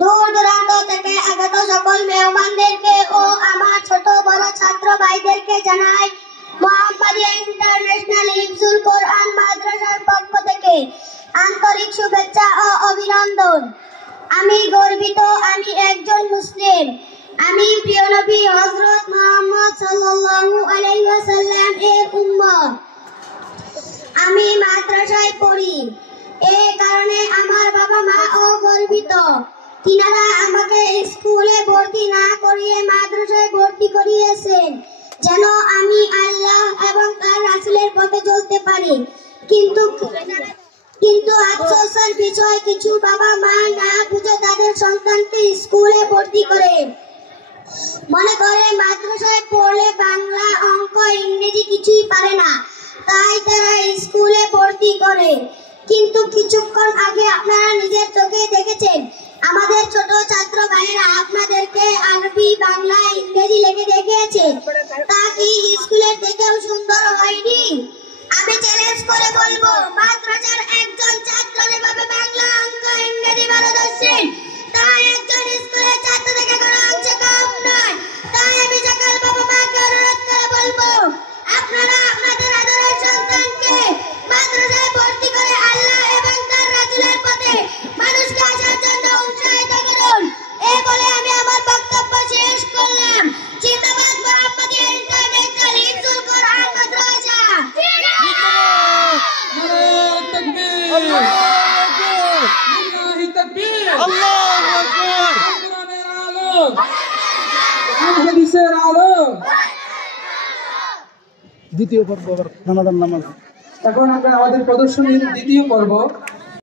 দূর দূরান্ত থেকে আগত সকল মেহমানদেরকে ও আমার ছোট বড় ছাত্র ভাইদেরকে জানাই মোহাম্মদিয়া ইন্টারন্যাশনাল হিফজুল কোরআন মাদ্রাসার পক্ষ থেকে আন্তরিক শুভেচ্ছা ও অভিনন্দন। আমি গর্বিত আমি একজন মুসলিম। আমি প্রিয় নবী হযরত মুহাম্মদ সাল্লাল্লাহু আলাইহি ওয়াসাল্লাম এর উম্মত। আমি মাদ্রাসায় পড়ি, এই কারণে আমার বাবা মা ও গর্বিত। তিনারা আমাকে স্কুলে ভর্তি না করিয়ে মাদ্রাসায় ভর্তি করিয়েছেন যেন আমি আল্লাহ এবং তার রাসূলের পথে চলতে পারি। কিন্তু আফসোসের বিষয় কিছু বাবা মা না বুঝে তাদের সন্তানকে স্কুলে ভর্তি করে, মনে করে মাদ্রাসায় পড়লে বাংলা অঙ্ক ইংরেজি কিছুই পারে না, তাই তারা স্কুলে ভর্তি করে। কিন্তু কিছুক্ষণ আগে আপনারা নিজের চোখে দেখেছেন আমাদের ছোট ছাত্র ভাইয়েরা আপনাদেরকে আরবি বাংলা ইংরেজি লিখে দেখিয়েছে, তা কি স্কুলের থেকেও সুন্দর হয়নি? আমি চ্যালেঞ্জ করে বলবো মাদ্রাসার একজন ছাত্র যেভাবে বাংলা অঙ্ক ইংরেজি পারদর্শী তা একজন স্কুলের ছাত্র থেকে কোনো অংশে কম নয়। তাই আমি সকল বাবা মাকে অনুরোধ করে বলবো আপনারা আপনাদের আদরের সন্তানকে মাদ্রাসায় ভর্তি করে আল্লাহ এবং তার রাসূলের পথে মানুষকে আসার জন্য উৎসাহিত করুন। এই বলে আমি আমার বক্তব্য শেষ করলাম। জিন্দাবাদ মোহাম্মদিয়া ইন্টারন্যাশনাল হিফজুল কোরআন মাদ্রাসা। দ্বিতীয় পর্ব নামাজ। এখন আমরা আমাদের প্রদর্শনীর দ্বিতীয় পর্ব